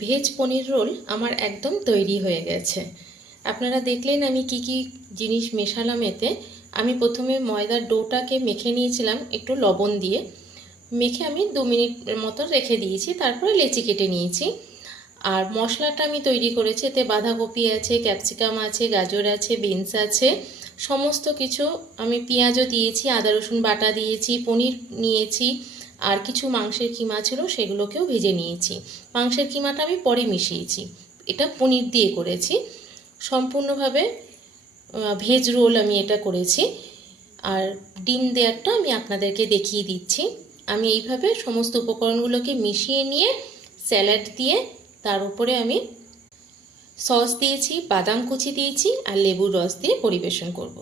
Veg পনির role আমার একদম তৈরি হয়ে গেছে। আপনারা দেখলেন আমি কি কি জিনিস মেশালাম এতে। আমি প্রথমে ময়দার ডোটাকে মেখে নিয়েছিলাম একটু লবণ দিয়ে। মেখে আমি 2 মিনিট মতো রেখে দিয়েছি, তারপরে লেচি কেটে নিয়েছি। আর মশলাটা আমি তৈরি করেছি, এতে বাঁধাকপি আছে, ক্যাপসিকাম আছে, গাজর আছে, বিনস আছে, সমস্ত কিছু। আমি পেঁয়াজও দিয়েছি, আদা রসুন বাটা দিয়েছি, পনির নিয়েছি, আর কিছু মাংসের কিমা ছিল সেগুলোকেও ভেজে নিয়েছি। মাংসের কিমাটা আমি পরে মিশিয়েছি, এটা পনির দিয়ে করেছি। সম্পূর্ণভাবে ভেজ রোল আমি এটা করেছি। আর ডিম দেওয়ারটা আমি আপনাদেরকে দেখিয়ে দিচ্ছি। আমি এইভাবে সমস্ত উপকরণগুলোকে মিশিয়ে নিয়ে স্যালাড দিয়ে তার উপরে আমি সস দিয়েছি, বাদাম কুচি দিয়েছি আর লেবুর রস দিয়ে পরিবেশন করব।